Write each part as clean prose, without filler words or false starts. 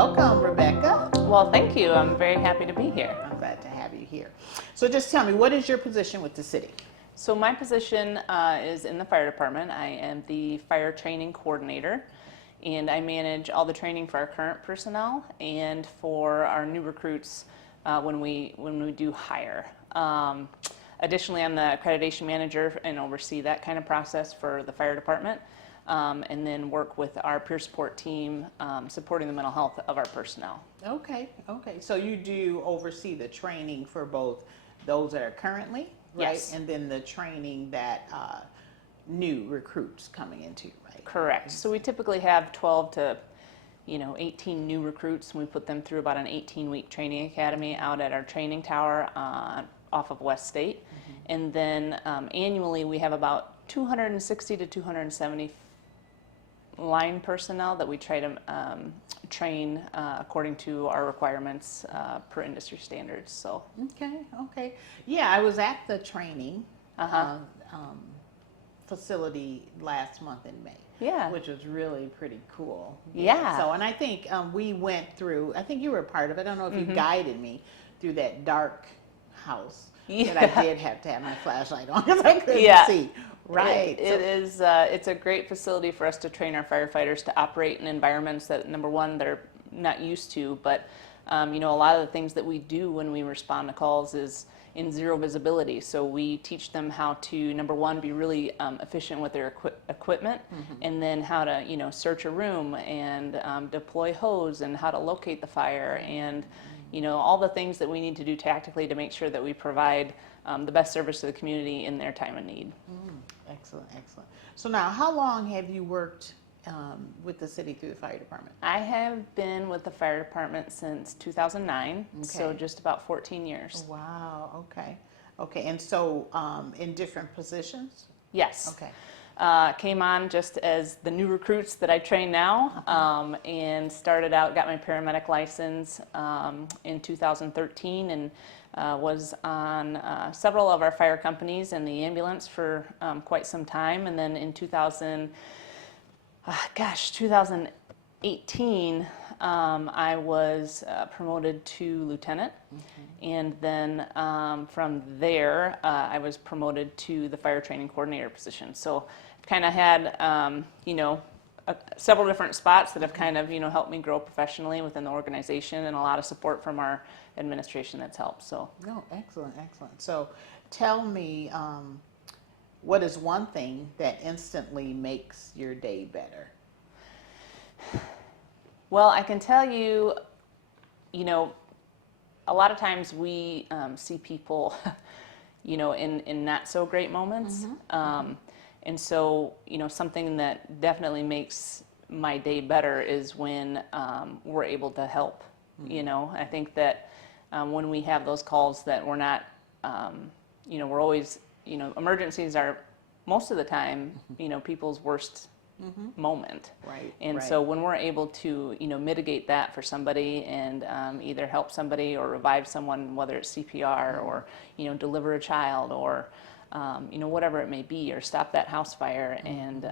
welcome, Rebecca. Well, thank you. I'm very happy to be here. I'm glad to have you here. So just tell me, what is your position with the city? So my position is in the fire department. I am the fire training coordinator, and I manage all the training for our current personnel and for our new recruits when we do hire. Additionally, I'm the accreditation manager and oversee that kind of process for the fire department, and then work with our peer support team supporting the mental health of our personnel. Okay. So you do oversee the training for both those that are currently, right? Yes. And then the training that new recruits coming into, right? Correct. So we typically have 12 to 18 new recruits, and we put them through about an 18-week training academy out at our training tower off of West State. Mm-hmm. And then annually we have about 260 to 270 line personnel that we try to train according to our requirements per industry standards. So Okay. Yeah, I was at the training facility last month in May. Yeah. Which was really pretty cool. Yeah. So, and I think we went through, I think you were a part of it. I don't know if you guided me through that dark house that I did have to have my flashlight on because I couldn't see. Right. It's a great facility for us to train our firefighters to operate in environments that, number one, they're not used to, but a lot of the things that we do when we respond to calls is in zero visibility. So we teach them how to, number one, be really efficient with their equipment, and then how to, search a room and deploy hose and how to locate the fire and, all the things that we need to do tactically to make sure that we provide the best service to the community in their time of need. Excellent. So now, how long have you worked with the city through the fire department? I have been with the fire department since 2009, so just about 14 years. Wow, okay. And so in different positions? Yes. Okay. Came on just as the new recruits that I train now, and started out, got my paramedic license in 2013, and was on several of our fire companies and the ambulance for quite some time. And then in 2018, I was promoted to lieutenant. And then from there, I was promoted to the fire training coordinator position. So I've kind of had, several different spots that have kind of, helped me grow professionally within the organization, and a lot of support from our administration that's helped. So. Oh, excellent. So tell me, what is one thing that instantly makes your day better? Well, I can tell you, a lot of times we see people, in not so great moments. And so, something that definitely makes my day better is when we're able to help. I think that when we have those calls that we're not, we're always, emergencies are most of the time, people's worst moment. Right. And so when we're able to, mitigate that for somebody and either help somebody or revive someone, whether it's CPR or, deliver a child or, whatever it may be, or stop that house fire. And,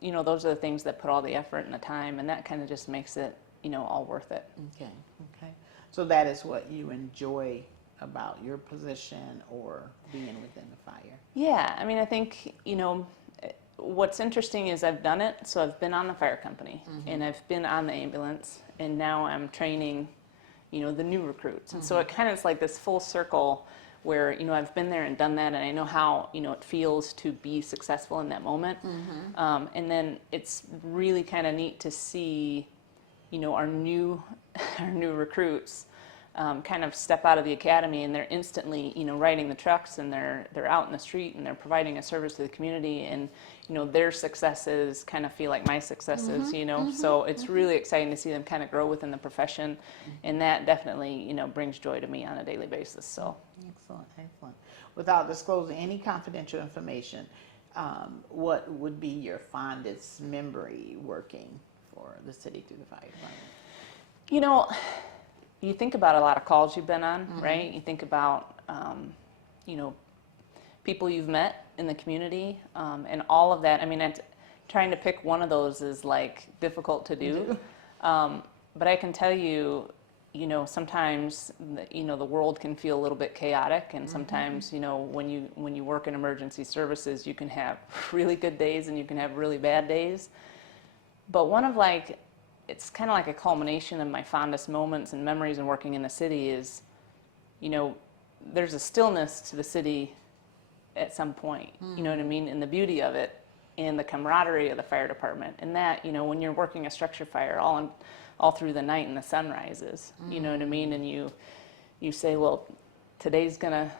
those are the things that put all the effort and the time, and that kind of just makes it, all worth it. Okay. So that is what you enjoy about your position or being within the fire? Yeah, I think, what's interesting is I've done it, so I've been on the fire company, and I've been on the ambulance, and now I'm training, the new recruits. And so it kind of is like this full circle where, I've been there and done that, and I know how, it feels to be successful in that moment. And then it's really kind of neat to see, our new recruits kind of step out of the academy, and they're instantly, riding the trucks, and they're out in the street, and they're providing a service to the community, and their successes kind of feel like my successes. So it's really exciting to see them kind of grow within the profession, and that definitely brings joy to me on a daily basis. So excellent. Without disclosing any confidential information, what would be your fondest memory working for the city through the fire department? You think about a lot of calls you've been on, right? You think about, people you've met in the community, and all of that. Trying to pick one of those is like difficult to do. but I can tell you, sometimes the world can feel a little bit chaotic, and sometimes when you work in emergency services, you can have really good days and you can have really bad days. But it's kind of like a culmination of my fondest moments and memories in working in the city is, there's a stillness to the city at some point, you know what I mean? And the beauty of it and the camaraderie of the fire department, and that, when you're working a structure fire all through the night and the sun rises, you know what I mean? And you say, well, today's gonna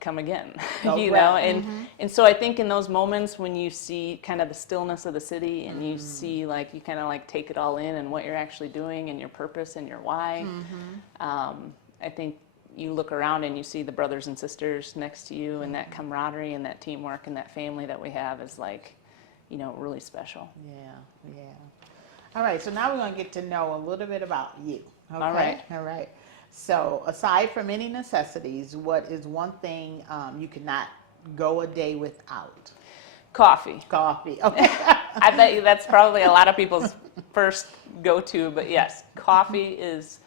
come again, and so I think in those moments when you see kind of the stillness of the city and you see you kind of take it all in and what you're actually doing and your purpose and your why, I think you look around and you see the brothers and sisters next to you, and that camaraderie and that teamwork and that family that we have is really special. Yeah. All right, so now we're going to get to know a little bit about you. Okay? All right. So aside from any necessities, what is one thing you cannot go a day without? Coffee. Okay. I bet you that's probably a lot of people's first go-to, but yes, coffee is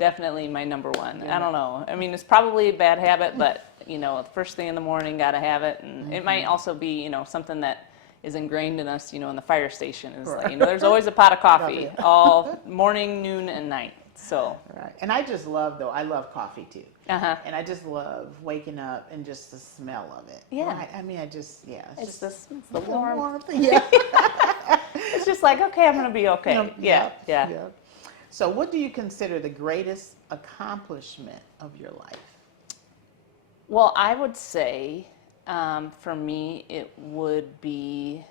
definitely my number one. Yeah. I don't know. I mean, it's probably a bad habit, but the first thing in the morning, gotta have it, and it might also be something that is ingrained in us. In the fire station is there's always a pot of coffee all morning, noon, and night. So. Right. And I just love I love coffee too. And I just love waking up and just the smell of it. Yeah. Right? I mean, it's the warmth. Yeah. It's just okay, I'm gonna be okay. Yeah. So what do you consider the greatest accomplishment of your life? Well, I would say, for me, it would be,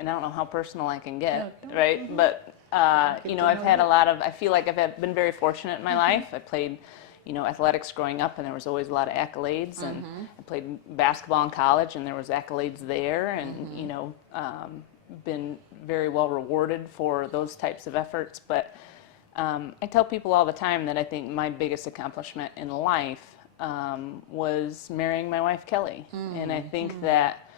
and I don't know how personal I can get, right? But, I've had I feel like I've been very fortunate in my life. I played, athletics growing up, and there was always a lot of accolades, and I played basketball in college, and there was accolades there, and, been very well rewarded for those types of efforts. But I tell people all the time that I think my biggest accomplishment in life was marrying my wife, Kelly. And I think that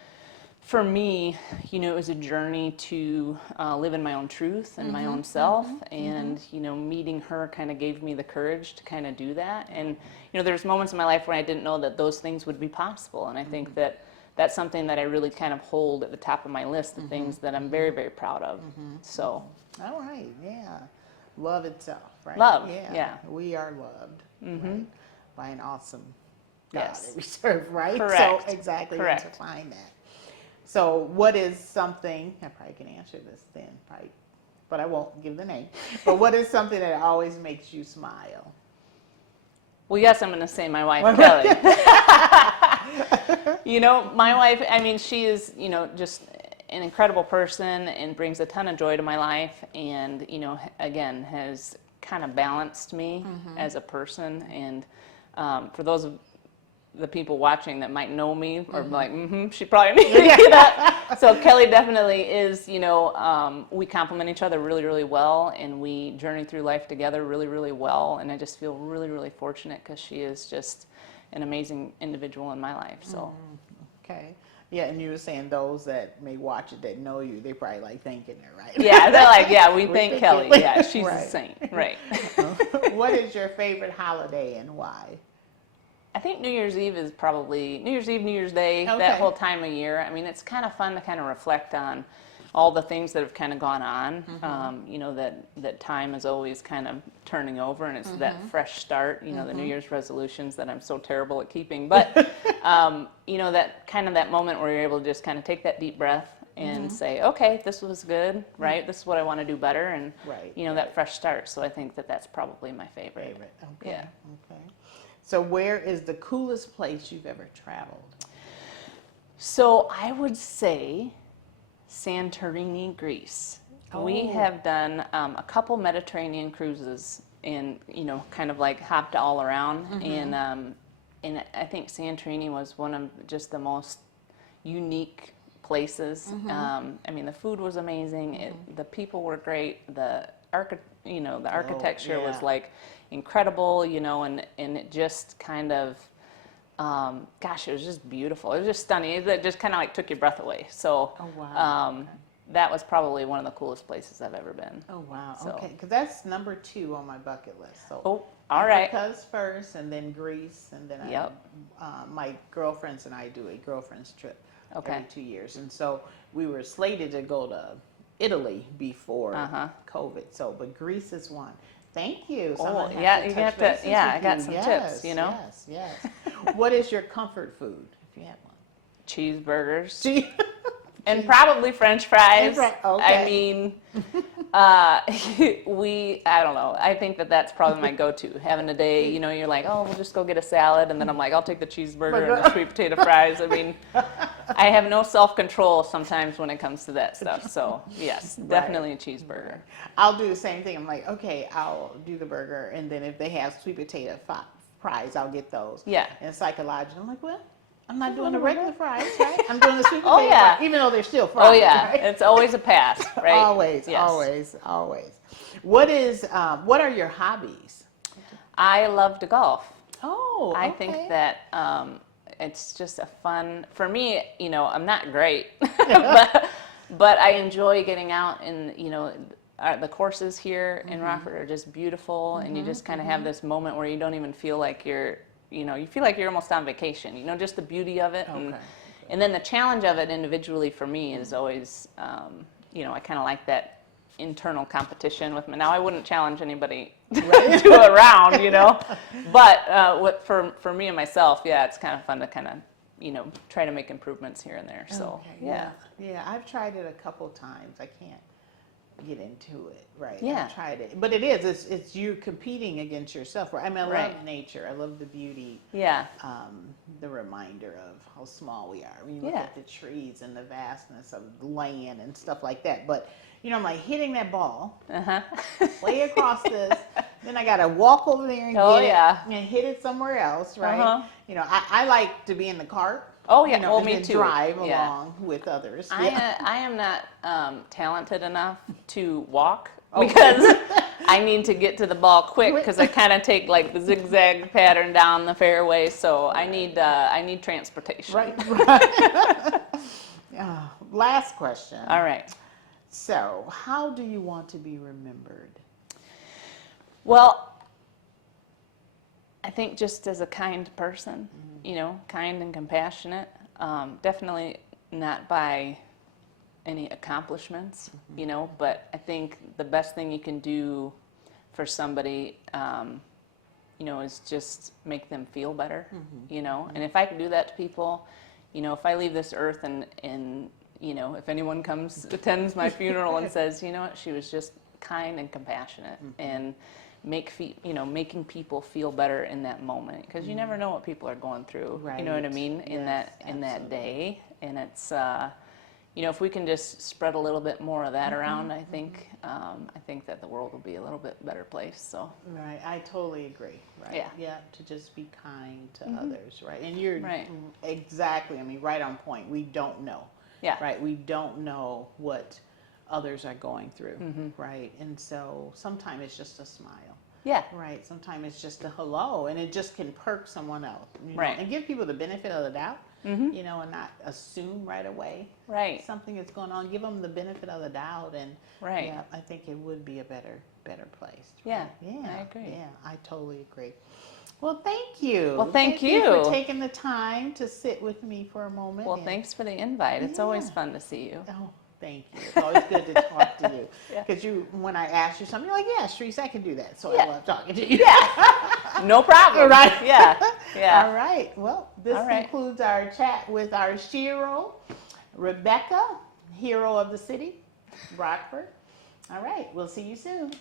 for me, it was a journey to live in my own truth and my own self. And, meeting her kind of gave me the courage to kind of do that. And, there's moments in my life where I didn't know that those things would be possible. And I think that that's something that I really kind of hold at the top of my list of things that I'm very, very proud of. So. All right, yeah. Love itself, right? Love, yeah. We are loved, right? By an awesome God that we serve, right? Correct. So exactly, Correct. To find that. So what is something, I probably can answer this then, probably, but I won't give the name, but what is something that always makes you smile? Well, yes, I'm going to say my wife, Kelly. My wife, I mean, she is, just an incredible person and brings a ton of joy to my life, and again has kind of balanced me as a person. And for those of the people watching that might know me or she probably needs to hear that. So Kelly definitely is, we complement each other really, really well, and we journey through life together really, really well. And I just feel really, really fortunate because she is just an amazing individual in my life. So. Okay. Yeah, and you were saying those that may watch it that know you, they probably thanking her, right? Yeah, they're we thank Kelly. Yeah, she's a saint, right? What is your favorite holiday and why? I think New Year's Eve is probably New Year's Eve, New Year's Day, that whole time of year. I mean, it's kind of fun to kind of reflect on all the things that have kind of gone on. That time is always kind of turning over, and it's that fresh start. The New Year's resolutions that I'm so terrible at keeping. But that kind of that moment where you're able to just kind of take that deep breath and say, okay, this was good, right? This is what I want to do better, and that fresh start. So I think that that's probably my favorite. Okay. Yeah. Okay. So where is the coolest place you've ever traveled? So I would say Santorini, Greece. We have done a couple Mediterranean cruises and, kind of hopped all around. And I think Santorini was one of just the most unique places. I mean, the food was amazing. The people were great. The architecture was incredible, and it just kind of, it was just beautiful. It was just stunning. It just kind of took your breath away. So, that was probably one of the coolest places I've ever been. Oh, wow. So- Okay, because that's number 2 on my bucket list. So Oh, all right. Africa's first, and then Greece, and then Yep. my girlfriends and I do a girlfriends trip Okay. every 2 years. And so we were slated to go to Italy before COVID. So, but Greece is one. Thank you. So I'm Oh, gonna have yeah, to you touch have to- bases yeah, with I got you. some Yes, tips, you know? Yes, yes. What is your comfort food, if you have one? Cheeseburgers. Gee. And probably French fries. Okay. I mean, I don't know. I think that's probably my go-to. Having a day, you know, you're like, oh, we'll just go get a salad. And then I'm like, I'll take the cheeseburger and the sweet potato fries. I mean, I have no self-control sometimes when it comes to that stuff. So, yes, definitely a cheeseburger. I'll do the same thing. I'm like, okay, I'll do the burger. And then if they have sweet potato fries, I'll get those. Yeah. And psychological, I'm like, well, I'm not doing the regular fries, right? I'm doing the sweet potato Oh, yeah. fries, even though they're still fries. Oh, yeah. Right? It's always a pass, right? Always, Yes. always, always. What are your hobbies? I love to golf. Oh, I think that it's just a fun, for me, you know, I'm not great, but I enjoy getting out and, you know, the courses here in Rockford are just beautiful, and you just kind of have this moment where you don't even feel like you feel like you're almost on vacation, you know, just the beauty of it. And then the challenge of it individually for me is always, you know, I kind of like that internal competition with me. Now, I wouldn't challenge anybody to a round, you know, but for me and myself, yeah, it's kind of fun to kind of, you know, try to make improvements here and there. So, yeah. Yeah, I've tried it a couple times. I can't get into it, right? Yeah. I've tried it. But it's you competing against yourself. Right? I mean, I love Right. nature. I love the beauty. Yeah. The reminder of how small we are when you look Yeah. at the trees and the vastness of land and stuff like that. But, you know, I'm like hitting that ball way across this. Then I got to walk over there and get it and hit it somewhere else, right? You know, I like to be in the cart. Oh, yeah. You know, Well, and me then too. drive Yeah. along with others. I am not talented enough to walk Oh. because I need to get to the ball quick because I kind of take like the zigzag pattern down the fairway. So I need transportation. Right. Last question. All right. So, how do you want to be remembered? Well, I think just as a kind person, you know, kind and compassionate. Definitely not by any accomplishments, you know, but I think the best thing you can do for somebody, you know, is just make them feel better, you know. And if I can do that to people, you know, if I leave this earth and you know, if anyone attends my funeral and says, you know what, she was just kind and compassionate and making people feel better in that moment, because you never know what people are going through. Right. You know what I mean? In that day, and it's you know, if we can just spread a little bit more of that around, I think that the world will be a little bit better place. So. Right, I totally agree. Right. Yeah. To just be kind to others, right? And you're Right. exactly. I mean, right on point. We don't know. Yeah. Right. We don't know what others are going through, right? And so sometimes it's just a smile. Yeah. Right. Sometimes it's just a hello, and it just can perk someone else. You know, Right. and give people the benefit of the doubt, you know, and not assume right away Right. something is going on. Give them the benefit of the doubt, and Right. yeah, I think it would be a better place. Yeah, Right? Yeah. I agree. Yeah, I totally agree. Well, thank you. Well, thank for you. taking the time to sit with me for a moment. Well, and- thanks for the invite. It's always Yeah. fun to see you. Oh, thank you. It's always good to talk to you. Yeah. Because when I ask you something, you're like, yeah, Sheris, I can do that. So Yeah. I love talking to you. Yeah. No problem. Right. Yeah. Yeah. All right. Well, this All right. concludes our chat with our Shero, Rebecca, hero of the city, Rockford. All right. We'll see you soon.